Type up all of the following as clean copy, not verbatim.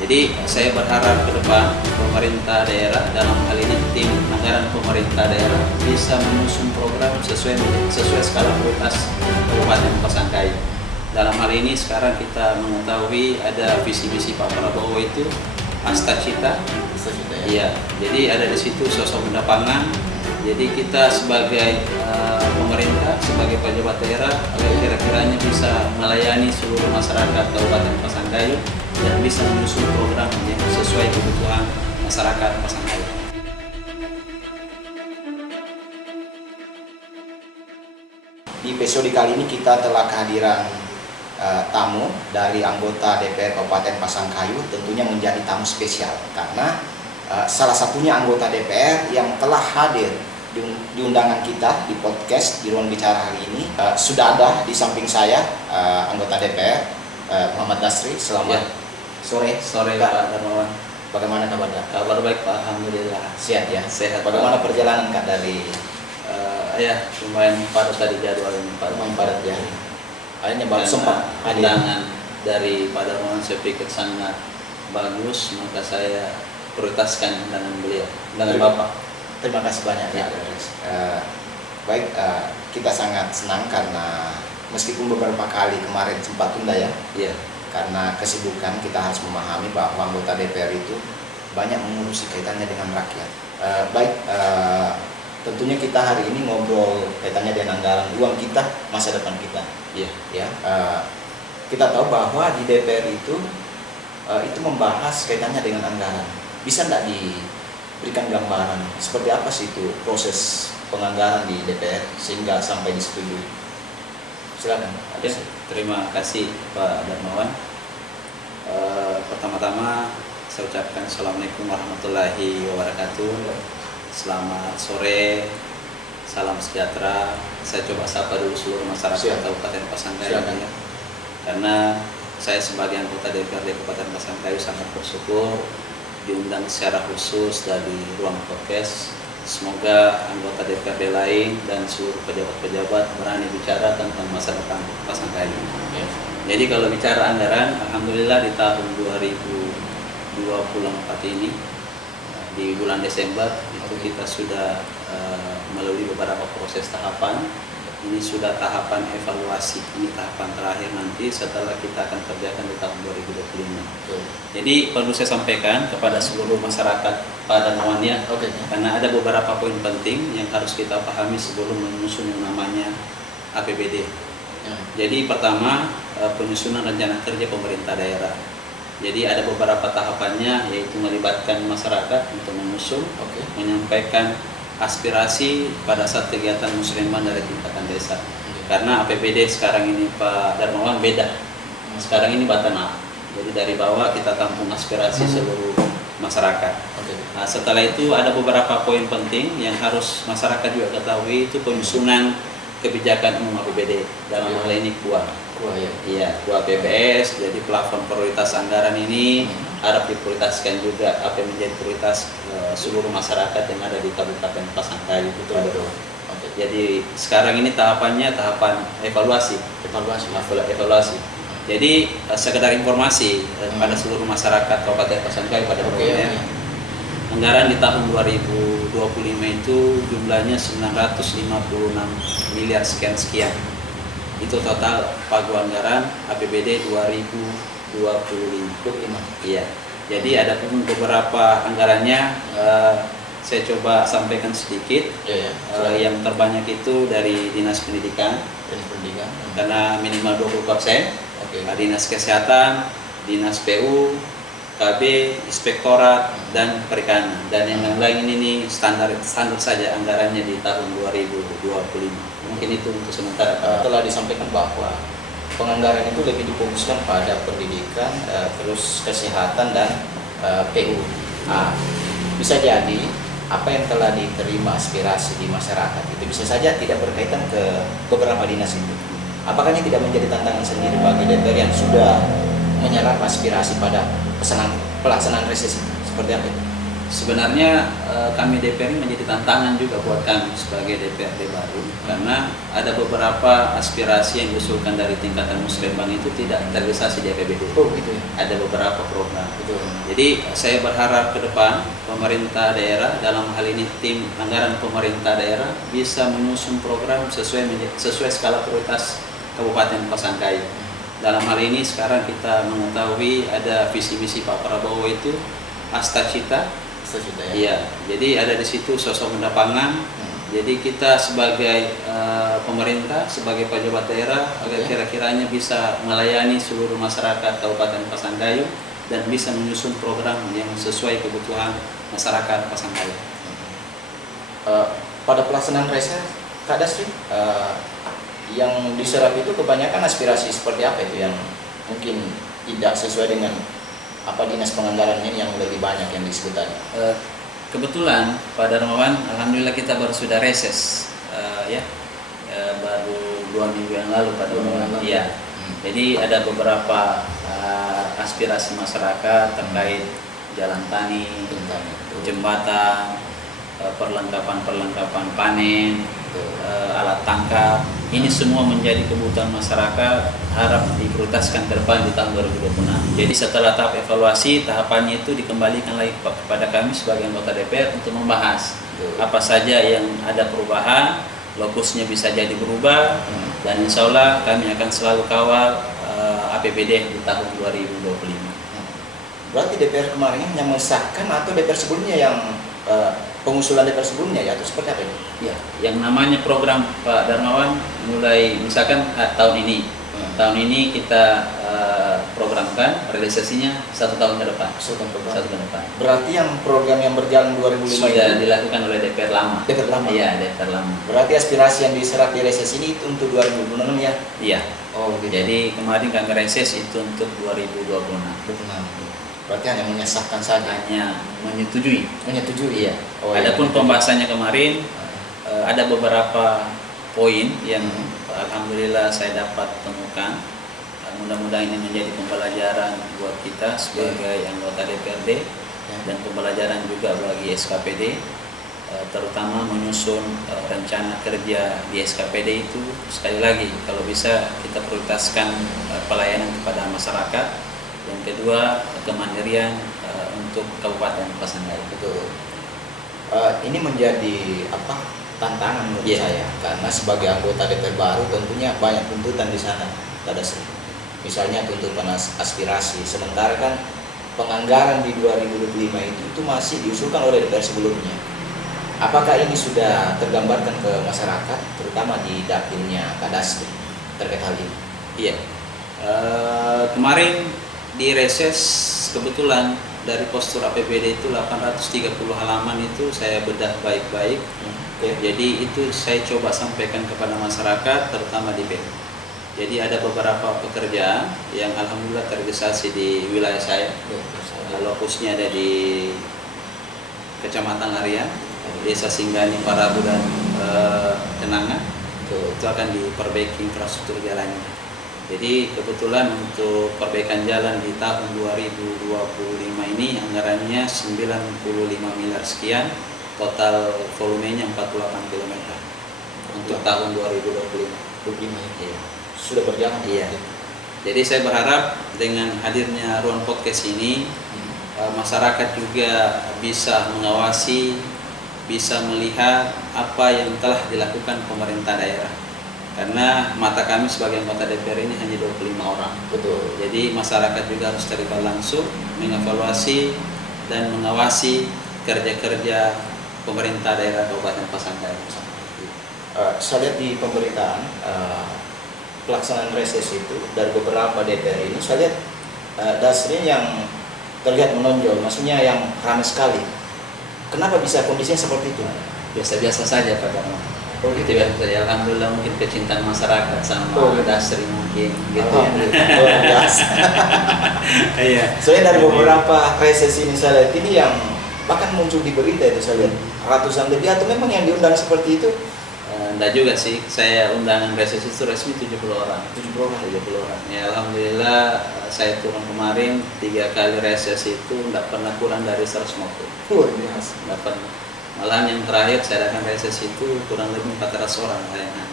Jadi saya berharap ke depan pemerintah daerah, dalam hal ini tim anggaran pemerintah daerah, bisa menyusun program sesuai skala prioritas Kabupaten Pasangkayu. Dalam hal ini sekarang kita mengetahui ada visi misi Pak Prabowo itu Asta Cita. Ya. Iya, jadi ada di situ sosok benda pangan. Jadi kita sebagai pemerintah, sebagai pejabat daerah, kira-kiranya bisa melayani seluruh masyarakat Kabupaten Pasangkayu dan bisa menyusun program yang sesuai kebutuhan masyarakat Pasangkayu. Di episode kali ini kita telah kehadiran tamu dari anggota DPR Kabupaten Pasangkayu, tentunya menjadi tamu spesial karena salah satunya anggota DPR yang telah hadir di undangan kita di podcast di ruang bicara hari ini. Sudah ada di samping saya anggota DPR Muhammad Dasri. Selamat sore Pak Darmawan. Bagaimana kabarnya? Kabar baik Pak, alhamdulillah. Sehat ya? Sehat. Bagaimana perjalanan Kak dari ya lumayan padat tadi jadwal ini Pak. lumayan padat ya? Akhirnya baru Karena sempat hadir. undangan dari Pak Darmawan saya pikir sangat bagus, maka saya prioritaskan undangan beliau, undangan Bapak. Terima kasih banyak ya. Baik, kita sangat senang karena meskipun beberapa kali kemarin sempat tunda ya, Iya. karena kesibukan kita harus memahami bahwa anggota DPR itu banyak mengurusi kaitannya dengan rakyat. Tentunya kita hari ini ngobrol kaitannya dengan anggaran uang kita, masa depan kita. Iya. Ya, kita tahu bahwa di DPR itu membahas kaitannya dengan anggaran. Bisa tidak diberikan gambaran seperti apa sih itu proses penganggaran di DPR sehingga sampai disetujui? Silakan. Ya, terima kasih Pak Darmawan. Pertama-tama saya ucapkan Assalamualaikum warahmatullahi wabarakatuh. Selamat sore, salam sejahtera. Saya coba sapa dulu seluruh masyarakat Kabupaten Pasangkayu ya. Karena saya sebagai anggota DPRD Kabupaten Pasangkayu sangat bersyukur diundang secara khusus dari ruang podcast. Semoga anggota DPRD lain dan seluruh pejabat-pejabat berani bicara tentang masa depan Pasangkayu. Ya. Jadi kalau bicara anggaran, alhamdulillah di tahun 2024 ini di bulan Desember itu kita sudah melalui beberapa proses tahapan. Ini sudah tahapan evaluasi, ini tahapan terakhir nanti setelah kita akan kerjakan di tahun 2025. Jadi perlu saya sampaikan kepada seluruh masyarakat Pak Darmawan ya, karena ada beberapa poin penting yang harus kita pahami sebelum menyusun yang namanya APBD. Jadi pertama, penyusunan rencana kerja pemerintah daerah. Jadi ada beberapa tahapannya, yaitu melibatkan masyarakat untuk menyusun, menyampaikan aspirasi pada saat kegiatan musliman dari tingkatan desa. Karena APBD sekarang ini Pak Darmawan beda. Sekarang ini bottom up. Jadi dari bawah kita tampung aspirasi seluruh masyarakat. Nah, setelah itu ada beberapa poin penting yang harus masyarakat juga ketahui, itu penyusunan kebijakan umum APBD. Dalam hal ini KUA. Iya, KUA PPS. Jadi plafon prioritas anggaran ini harap diprioritaskan juga apa yang menjadi prioritas seluruh masyarakat yang ada di Kabupaten Pasangkayu. Jadi sekarang ini tahapannya tahapan evaluasi. Jadi sekedar informasi pada seluruh masyarakat Kabupaten Pasangkayu pada umumnya, anggaran di tahun 2025 itu jumlahnya 956 miliar sekian. Itu total pagu anggaran APBD 2025. Iya. Jadi ada beberapa anggarannya, saya coba sampaikan sedikit. Yang terbanyak itu dari Dinas Pendidikan. Karena minimal 20%. Dinas Kesehatan, Dinas PU, KB, Inspektorat, dan Perikanan. Dan yang lain ini standar saja anggarannya di tahun 2025. Mungkin itu untuk sementara. Telah disampaikan bahwa penganggaran itu lebih difokuskan pada pendidikan, terus kesehatan dan PU. Bisa jadi apa yang telah diterima aspirasi di masyarakat itu bisa saja tidak berkaitan ke beberapa dinas itu. Apakah ini tidak menjadi tantangan sendiri bagi DPR yang sudah menyerap aspirasi pada pelaksanaan reses itu? Seperti apa itu? Sebenarnya kami DPR ini menjadi tantangan juga buat kami sebagai DPRD baru, karena ada beberapa aspirasi yang diusulkan dari tingkatan musrembang itu tidak terrealisasi di APBD. Oh gitu ya. Ada beberapa program. Betul. Jadi saya berharap ke depan pemerintah daerah, dalam hal ini tim anggaran pemerintah daerah, bisa menyusun program sesuai skala prioritas Kabupaten Pasangkayu. Dalam hal ini sekarang kita mengetahui ada visi misi Pak Prabowo itu Asta Cita. Ya. Iya, jadi ada di situ sosok benda pangan. Jadi kita sebagai pemerintah, sebagai pejabat daerah, agar kira-kiranya bisa melayani seluruh masyarakat Kabupaten Pasangkayu dan bisa menyusun program yang sesuai kebutuhan masyarakat Pasangkayu. Pada pelaksanaan reses, Kak Dasri, yang diserap itu kebanyakan aspirasi seperti apa itu yang mungkin tidak sesuai dengan apa dinas penganggarannya yang lebih banyak yang disebut tadi? Kebetulan Pak Darmawan, alhamdulillah kita baru sudah reses, baru 2 minggu yang lalu Pak Darmawan. Iya. Jadi ada beberapa aspirasi masyarakat terkait jalan tani, jembatan, perlengkapan panen, alat tangkap. Ini semua menjadi kebutuhan masyarakat, harap diprioritaskan ke depan di tahun 2026. Jadi setelah tahap evaluasi, tahapannya itu dikembalikan lagi kepada kami sebagai anggota DPR untuk membahas apa saja yang ada perubahan, lokusnya bisa jadi berubah, dan insya Allah kami akan selalu kawal APBD di tahun 2025. Berarti DPR kemarin yang mengesahkan atau DPR sebelumnya yang pengusulan DPR sebelumnya ya, atau seperti apa ini? Ya, yang namanya program Pak Darmawan mulai misalkan tahun ini kita programkan realisasinya 1 tahun ke depan. 1 tahun ke depan. 1 tahun ke depan. Berarti yang program yang berjalan 2005 sudah itu dilakukan oleh DPR lama. DPR lama. Iya, DPR lama. Berarti aspirasi yang diserap di reses ini itu untuk 2026 ya? Iya. Oh, gitu. Jadi kemarin kami reses itu untuk 2026. Berarti hanya menyesahkan saja. Hanya menyetujui. Menyetujui. Iya. Oh, Adapun pembahasannya kemarin ada beberapa poin yang alhamdulillah saya dapat temukan. Mudah-mudahan ini menjadi pembelajaran buat kita sebagai anggota DPRD dan pembelajaran juga bagi SKPD, terutama menyusun rencana kerja di SKPD itu sekali lagi kalau bisa kita prioritaskan pelayanan kepada masyarakat. Yang kedua, kemandirian untuk Kabupaten Pasangkayu. Betul. Ini menjadi tantangan menurut saya, karena sebagai anggota DPR baru tentunya banyak tuntutan di sana, ada misalnya tuntutan aspirasi. Sementara kan penganggaran di 2025 itu masih diusulkan oleh DPR sebelumnya. Apakah ini sudah tergambarkan ke masyarakat, terutama di dapilnya Kak Dasri terkait hal ini? Iya. Kemarin di reses kebetulan dari postur APBD itu 830 halaman itu saya bedah baik-baik. Jadi itu saya coba sampaikan kepada masyarakat, terutama di BEM. Jadi ada beberapa pekerjaan yang alhamdulillah terrealisasi di wilayah saya. Lokusnya ada di Kecamatan Arian, Desa Singgani, Parabu, dan Kenanga. Itu akan diperbaiki infrastruktur jalannya. Jadi kebetulan untuk perbaikan jalan di tahun 2025 ini anggarannya 95 miliar sekian, total volumenya 48 km untuk tahun 2025. Iya. Sudah berjalan. Iya. Jadi saya berharap dengan hadirnya ruang podcast ini masyarakat juga bisa mengawasi, bisa melihat apa yang telah dilakukan pemerintah daerah. Karena mata kami sebagai anggota DPR ini hanya 25 orang. Betul. Jadi masyarakat juga harus terlibat langsung mengevaluasi dan mengawasi kerja-kerja pemerintah daerah Kabupaten Pasangkayu. Saya lihat di pemberitaan pelaksanaan reses itu dari beberapa DPR ini, saya lihat Dasri yang terlihat menonjol, maksudnya yang ramai sekali. Kenapa bisa kondisinya seperti itu? Biasa-biasa saja Pak Darmawan. Oh, gitu ya. Alhamdulillah mungkin kecintaan masyarakat sama Dasri mungkin gitu luar biasa. Iya. Soalnya dari beberapa reses ini saya lihat ini yang bahkan muncul di berita itu, saya lihat ratusan lebih, atau memang yang diundang seperti itu Enggak juga sih, saya undangan reses itu resmi 70 orang. 70 orang. 70 orang. Ya alhamdulillah saya turun kemarin 3 kali reses itu enggak pernah kurang dari 150. Luar biasa. Enggak pernah. Malahan yang terakhir saya adakan reses itu kurang lebih 400 orang kayaknya.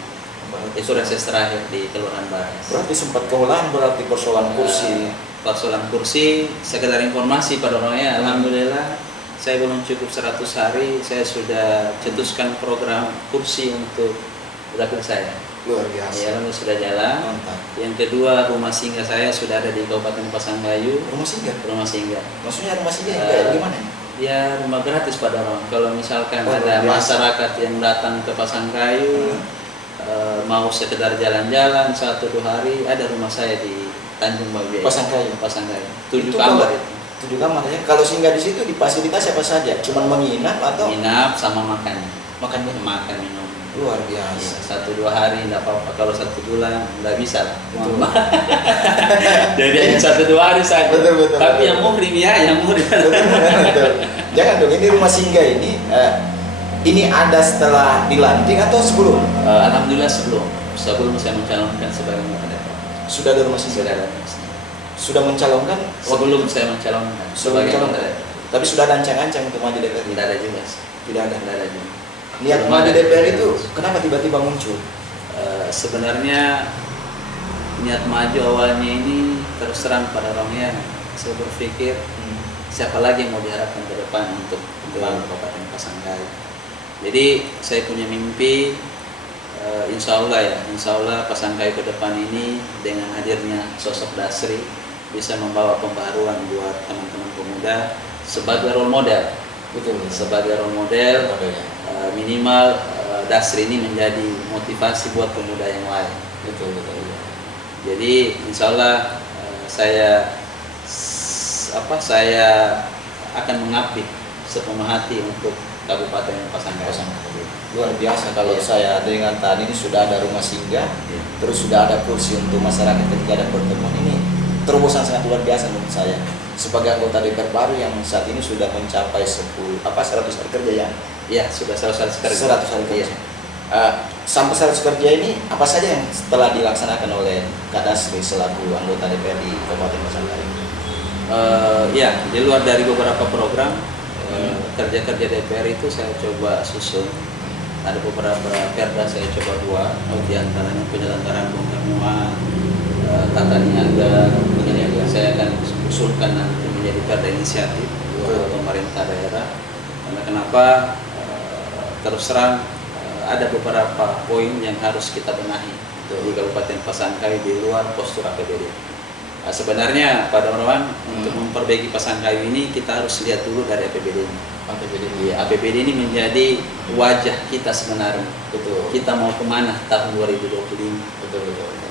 Itu reses terakhir di Kelurahan Baras. Berarti sempat kewalahan berarti persoalan kursi. Persoalan kursi, sekedar informasi pada orangnya, alhamdulillah saya belum cukup 100 hari, saya sudah cetuskan program kursi untuk dapil saya. Luar biasa. Ya, alhamdulillah sudah jalan. Mantap. Yang kedua, rumah singgah saya sudah ada di Kabupaten Pasangkayu. Rumah singgah. Rumah singgah. Maksudnya rumah singgah Eh, kayak gimana? Ya rumah gratis pada orang. Kalau misalkan Oh, ada biasa. masyarakat yang datang ke Pasangkayu, mau sekedar jalan-jalan 1-2 hari, ada rumah saya di Tanjung Babiai. Pasangkayu. Pasangkayu. 7 Itu kamar kalau- itu. 7 kamar ya. Kalau singgah di situ difasilitasi apa saja? Cuman menginap atau Nginap sama makan. makan minum? Makan minum. Luar Ya, biasa. 1-2 hari tidak apa-apa. Kalau 1 bulan nggak bisa lah. Betul. Jadi hanya 1-2 hari saja. Betul, betul, Tapi betul. yang muhrim ya, yang muhrim. Betul. Jangan dong, ini rumah singgah ini ada setelah dilantik atau sebelum? Alhamdulillah sebelum saya mencalonkan sebagai anggota DPR. Sudah ada rumah singgah. Sudah ada. Sudah mencalonkan? Sebelum saya mencalonkan Sebelum sebagai mencalonkan. anggota DPR. Tapi sudah ada ancang-ancang untuk maju DPR? Tidak ada juga sih. Tidak ada. Tidak ada juga. Niat Belum maju ada. DPR itu kenapa tiba-tiba muncul? Sebenarnya niat maju awalnya ini terus terang pada orangnya saya berpikir siapa lagi yang mau diharapkan ke depan untuk membangun Kabupaten Pasangkayu. Jadi saya punya mimpi, insya Allah Pasangkayu ke depan ini dengan hadirnya sosok Dasri bisa membawa pembaruan buat teman-teman pemuda sebagai role model. Betul. Sebagai role model, minimal Dasri ini menjadi motivasi buat pemuda yang lain. Betul. Jadi insya Allah saya akan mengabdi sepenuh hati untuk Kabupaten Pasangkayu. Luar biasa kalau Iya. saya dengar tadi ini sudah ada rumah singgah, Iya. terus sudah ada kursi untuk masyarakat ketika ada pertemuan ini terobosan sangat luar biasa menurut saya. Sebagai anggota DPR baru yang saat ini sudah mencapai 100 hari kerja ya. Ya sudah 100 hari kerja. 100 hari kerja. Sampai 100 kerja ini apa saja yang telah dilaksanakan oleh Kak Dasri selaku anggota DPR di Kabupaten Pasangkayu? Ya, di luar dari beberapa program kerja-kerja DPR itu saya coba susun. Ada beberapa perda saya coba buat, di antaranya penyelenggaraan bongkar muat, tata niaga, saya akan usulkan nanti menjadi perda inisiatif buat pemerintah daerah. Karena kenapa? Terus terang ada beberapa poin yang harus kita benahi di Kabupaten Pasangkayu di luar postur APBD. Sebenarnya pada orang untuk memperbaiki Pasangkayu ini kita harus lihat dulu dari APBD ini. APBD ini menjadi wajah kita sebenarnya. Betul. Kita mau kemana tahun 2025. Betul.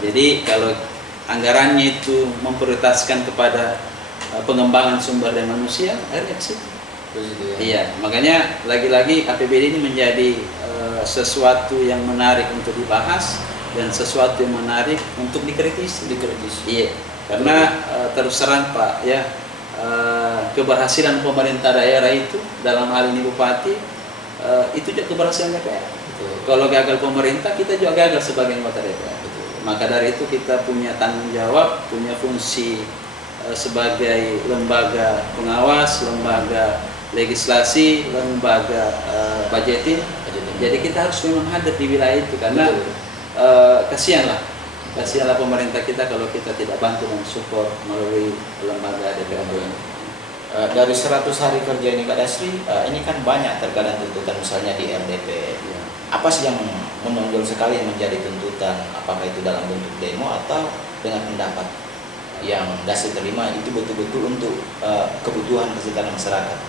Jadi kalau anggarannya itu memprioritaskan kepada pengembangan sumber daya manusia, akhirnya ke situ. Iya, makanya lagi-lagi APBD ini menjadi sesuatu yang menarik untuk dibahas dan sesuatu yang menarik untuk dikritisi. Iya, karena terus terang Pak ya, keberhasilan pemerintah daerah itu dalam hal ini bupati itu juga keberhasilan DPR. Kalau gagal pemerintah kita juga gagal sebagai anggota DPR. Maka dari itu kita punya tanggung jawab, punya fungsi sebagai lembaga pengawas, lembaga legislasi, lembaga budgeting. Jadi kita harus memang hadir di wilayah itu karena kasihanlah pemerintah kita kalau kita tidak bantu dan support melalui lembaga DPR. Dari 100 hari kerja ini Kak Dasri, ini kan banyak terkadang tuntutan misalnya di RDP. Ya. Apa sih yang menonjol sekali yang menjadi tuntutan? Apakah itu dalam bentuk demo atau dengan pendapat yang Dasri terima itu betul-betul untuk kebutuhan kesejahteraan masyarakat?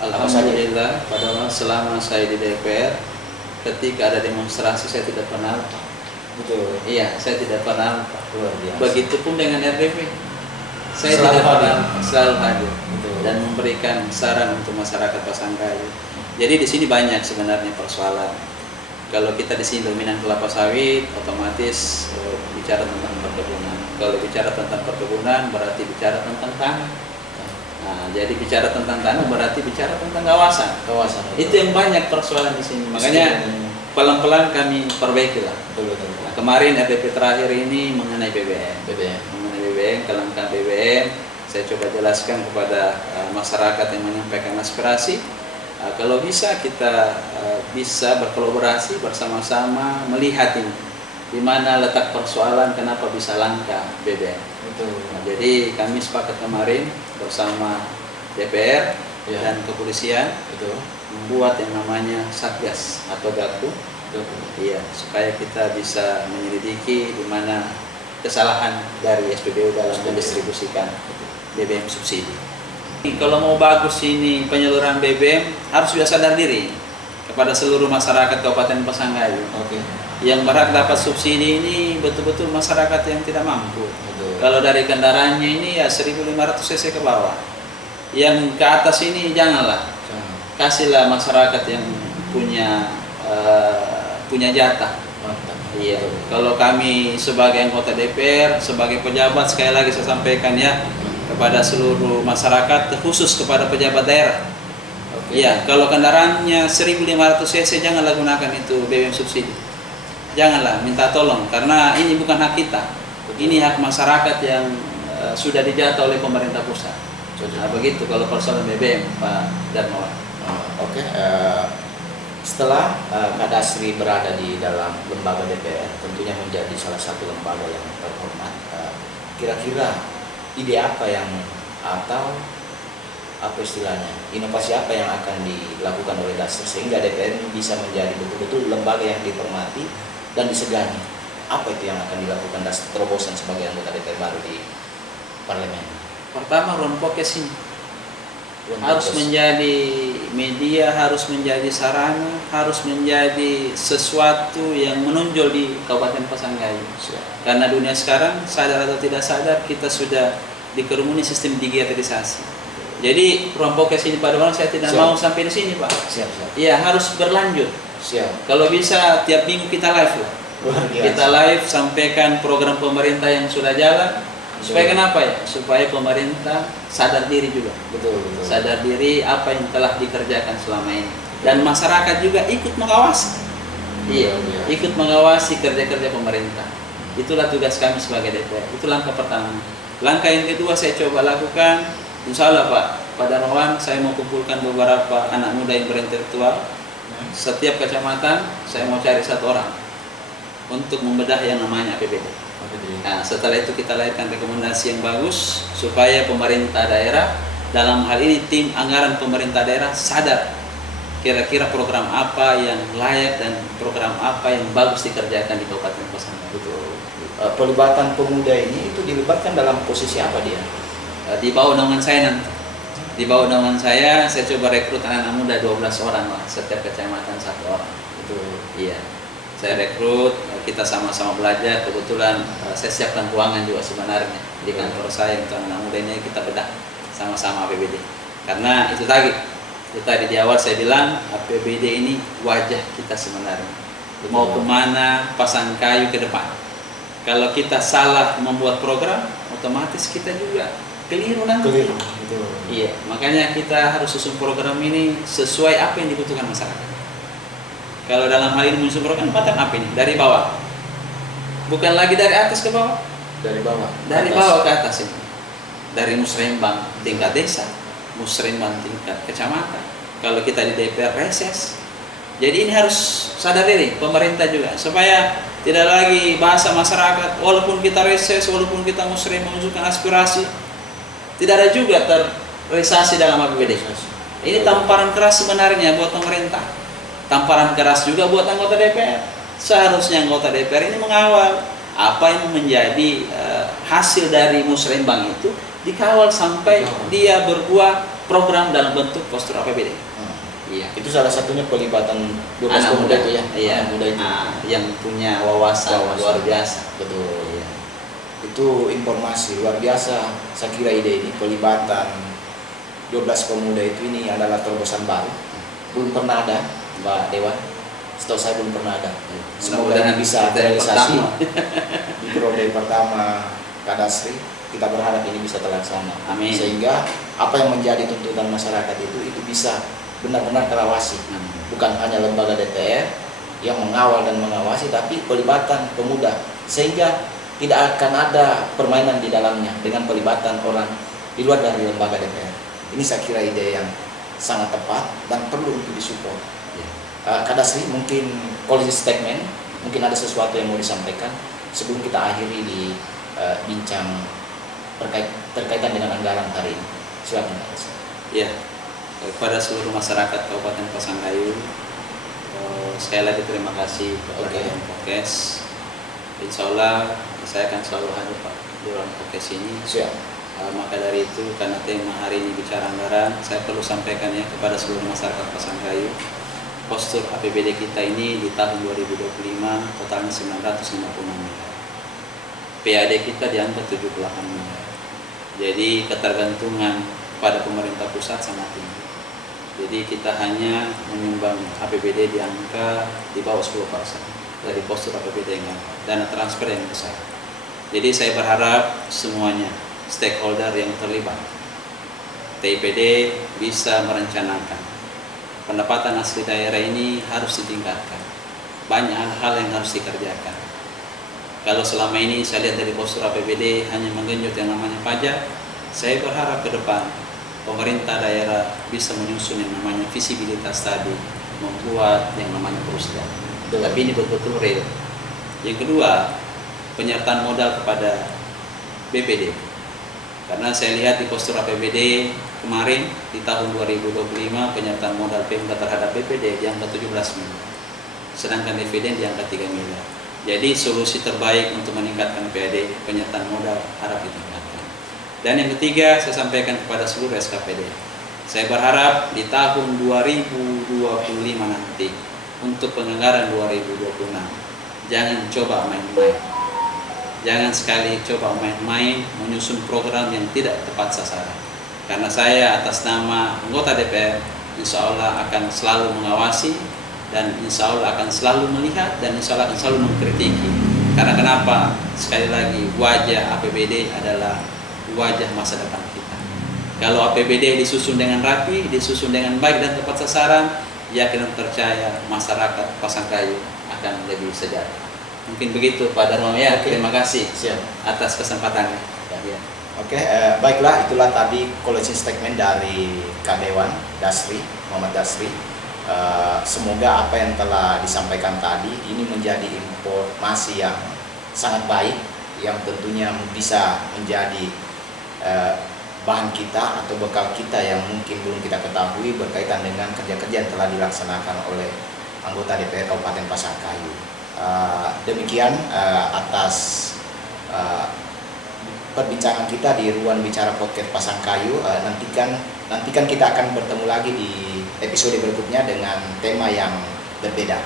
Alhamdulillah pada selama saya di DPR ketika ada demonstrasi saya tidak pernah lupa. Betul. Iya, saya tidak pernah lupa. Luar biasa. Begitupun dengan RDP. Saya Selalu tidak pernah hadir. selalu hadir Betul. dan memberikan saran untuk masyarakat Pasangkayu. Jadi di sini banyak sebenarnya persoalan. Kalau kita di sini dominan kelapa sawit, otomatis bicara tentang perkebunan. Kalau bicara tentang perkebunan berarti bicara tentang tanah. Nah, jadi bicara tentang tanah berarti bicara tentang kawasan. Kawasan. Itu yang banyak persoalan di sini. Makanya pelan-pelan kami perbaiki lah. Betul, betul. Nah, kemarin RDP terakhir ini mengenai BBM. BBM. Mengenai BBM, kelangkaan BBM, saya coba jelaskan kepada masyarakat yang menyampaikan aspirasi. Kalau bisa kita bisa berkolaborasi bersama-sama melihat ini, di mana letak persoalan kenapa bisa langka BBM. Betul. Nah, jadi kami sepakat kemarin bersama DPR dan kepolisian membuat yang namanya Satgas atau Gaku. Iya, supaya kita bisa menyelidiki di mana kesalahan dari SPBU dalam mendistribusikan BBM subsidi. Kalau mau bagus ini penyaluran BBM harus sudah sadar diri kepada seluruh masyarakat Kabupaten Pasangkayu. Yang berhak dapat subsidi ini betul-betul masyarakat yang tidak mampu. Kalau dari kendaraannya ini ya 1.500 cc ke bawah. Yang ke atas ini janganlah. Kasihlah masyarakat yang punya jatah. Iya. Kalau kami sebagai anggota DPR, sebagai pejabat, sekali lagi saya sampaikan ya kepada seluruh masyarakat, khusus kepada pejabat daerah. Iya, kalau kendaraannya 1.500 cc janganlah gunakan itu BBM subsidi. Janganlah, minta tolong karena ini bukan hak kita. Ini hak masyarakat yang sudah dijatah oleh pemerintah pusat. Nah, begitu kalau persoalan BBM, Pak Darmawan. Setelah Kak Dasri berada di dalam lembaga DPR, tentunya menjadi salah satu lembaga yang terhormat. Kira-kira ide apa yang atau apa istilahnya, inovasi apa yang akan dilakukan oleh Dasri sehingga DPR ini bisa menjadi betul-betul lembaga yang dihormati dan disegani? Apa itu yang akan dilakukan Dasri terobosan sebagai anggota DPR baru di parlemen? Pertama, ruang podcast ini harus menjadi media, harus menjadi sarana, harus menjadi sesuatu yang menonjol di Kabupaten Pasangkayu. Karena dunia sekarang, sadar atau tidak sadar, kita sudah dikerumuni sistem digitalisasi. Jadi ruang podcast ini pada orang saya tidak mau sampai di sini, Pak. Iya, harus berlanjut. Kalau bisa tiap minggu kita live lah. Kita live sampaikan program pemerintah yang sudah jalan. Supaya kenapa ya? Supaya pemerintah sadar diri juga. Betul. Sadar diri apa yang telah dikerjakan selama ini. Dan masyarakat juga ikut mengawasi. Iya, ikut mengawasi kerja-kerja pemerintah. Itulah tugas kami sebagai DPR. Itu langkah pertama. Langkah yang kedua saya coba lakukan, insya Allah Pak, pada Darmawan saya mau kumpulkan beberapa anak muda yang berintelektual. Setiap kecamatan saya mau cari 1 orang untuk membedah yang namanya APBD. Nah, setelah itu kita lahirkan rekomendasi yang bagus supaya pemerintah daerah, dalam hal ini tim anggaran pemerintah daerah, sadar kira-kira program apa yang layak dan program apa yang bagus dikerjakan di Kabupaten Pasangkayu. Pelibatan pemuda ini itu dilibatkan dalam posisi apa dia? Di bawah naungan saya nanti. Di bawah naungan saya coba rekrut anak-anak muda 12 orang lah, setiap kecamatan 1 orang. Iya. Saya rekrut, kita sama-sama belajar. Kebetulan saya siapkan ruangan juga sebenarnya di kantor saya untuk anak muda ini kita bedah sama-sama APBD. Karena itu tadi di awal saya bilang APBD ini wajah kita sebenarnya. Mau kemana Pasangkayu ke depan. Kalau kita salah membuat program, otomatis kita juga keliru nanti. Iya, makanya kita harus susun program ini sesuai apa yang dibutuhkan masyarakat. Kalau dalam hal ini muncul program pattern apa ini? Dari bawah. Bukan lagi dari atas ke bawah. Dari bawah ke atas ini. Dari musrembang tingkat desa, musrembang tingkat kecamatan. Kalau kita di DPR reses. Jadi ini harus sadar diri pemerintah juga supaya tidak lagi bahasa masyarakat walaupun kita reses, walaupun kita musrembang menunjukkan aspirasi, tidak ada juga terrealisasi dalam APBD. Ini tamparan keras sebenarnya buat pemerintah. Tamparan keras juga buat anggota DPR. Seharusnya anggota DPR ini mengawal apa yang menjadi hasil dari musrembang itu, dikawal sampai dia berbuah program dalam bentuk postur APBD. Iya. Itu salah satunya pelibatan 12 pemuda itu ya. Iya, muda itu yang punya wawasan luar biasa. Betul. Iya. Itu informasi luar biasa. Saya kira ide ini pelibatan 12 pemuda itu ini adalah terobosan baru. Belum pernah ada, Mbak Dewa. Setahu saya belum pernah ada. Semoga ini bisa terrealisasi di periode pertama Kak Dasri. Kita berharap ini bisa terlaksana. Amin. Sehingga apa yang menjadi tuntutan masyarakat itu bisa benar-benar terawasi. Bukan hanya lembaga DPR, yang mengawal dan mengawasi, tapi pelibatan pemuda, sehingga tidak akan ada permainan di dalamnya dengan pelibatan orang di luar dari lembaga DPR. Ini saya kira ide yang sangat tepat dan perlu untuk disupport. Kadasri, mungkin closing statement, mungkin ada sesuatu yang mau disampaikan sebelum kita akhiri di bincang terkaitan dengan anggaran hari ini. Silakan. Ya, kepada seluruh masyarakat Kabupaten Pasangkayu, sekali lagi terima kasih kepada Podcast. Insya Allah saya akan selalu hadir Pak di ruang podcast ini. Siap. Maka dari itu, karena tema hari ini bicara anggaran, saya perlu sampaikan ya kepada seluruh masyarakat Pasangkayu, postur APBD kita ini di tahun 2025 totalnya 956 miliar. PAD kita di angka 78 miliar. Jadi ketergantungan pada pemerintah pusat sangat tinggi. Jadi kita hanya menyumbang APBD di angka di bawah 10% dari postur APBD yang ada, dana transfer yang besar. Jadi saya berharap semuanya stakeholder yang terlibat, TIPD bisa merencanakan pendapatan asli daerah ini harus ditingkatkan. Banyak hal yang harus dikerjakan. Kalau selama ini saya lihat dari postur APBD hanya menggenjot yang namanya pajak, saya berharap ke depan pemerintah daerah bisa menyusun yang namanya visibilitas tadi, membuat yang namanya perusahaan. Tapi ini betul-betul real. Yang kedua, penyertaan modal kepada BPD. Karena saya lihat di postur APBD kemarin di tahun 2025 penyertaan modal Pemda terhadap BPD di angka 17 miliar. Sedangkan dividen di angka 3 miliar. Jadi solusi terbaik untuk meningkatkan PAD penyertaan modal harap ditingkatkan. Dan yang ketiga saya sampaikan kepada seluruh SKPD. Saya berharap di tahun 2025 nanti untuk penganggaran 2026 jangan coba main-main. Jangan sekali coba main-main menyusun program yang tidak tepat sasaran. Karena saya atas nama anggota DPR insya Allah akan selalu mengawasi dan insya Allah akan selalu melihat dan insya Allah akan selalu mengkritiki. Karena kenapa? Sekali lagi, wajah APBD adalah wajah masa depan kita. Kalau APBD disusun dengan rapi, disusun dengan baik dan tepat sasaran, yakin dan percaya masyarakat Pasangkayu akan lebih sejahtera. Mungkin begitu Pak Darmo ya. Terima kasih atas kesempatannya. Ya. Oke, baiklah, itulah tadi closing statement dari Kak Dewan Dasri, Muhammad Dasri. Semoga apa yang telah disampaikan tadi ini menjadi informasi yang sangat baik, yang tentunya bisa menjadi bahan kita atau bekal kita yang mungkin belum kita ketahui berkaitan dengan kerja-kerja yang telah dilaksanakan oleh anggota DPR Kabupaten Pasangkayu. Demikian atas perbincangan kita di ruang bicara podcast Pasangkayu. Nantikan kita akan bertemu lagi di episode berikutnya dengan tema yang berbeda.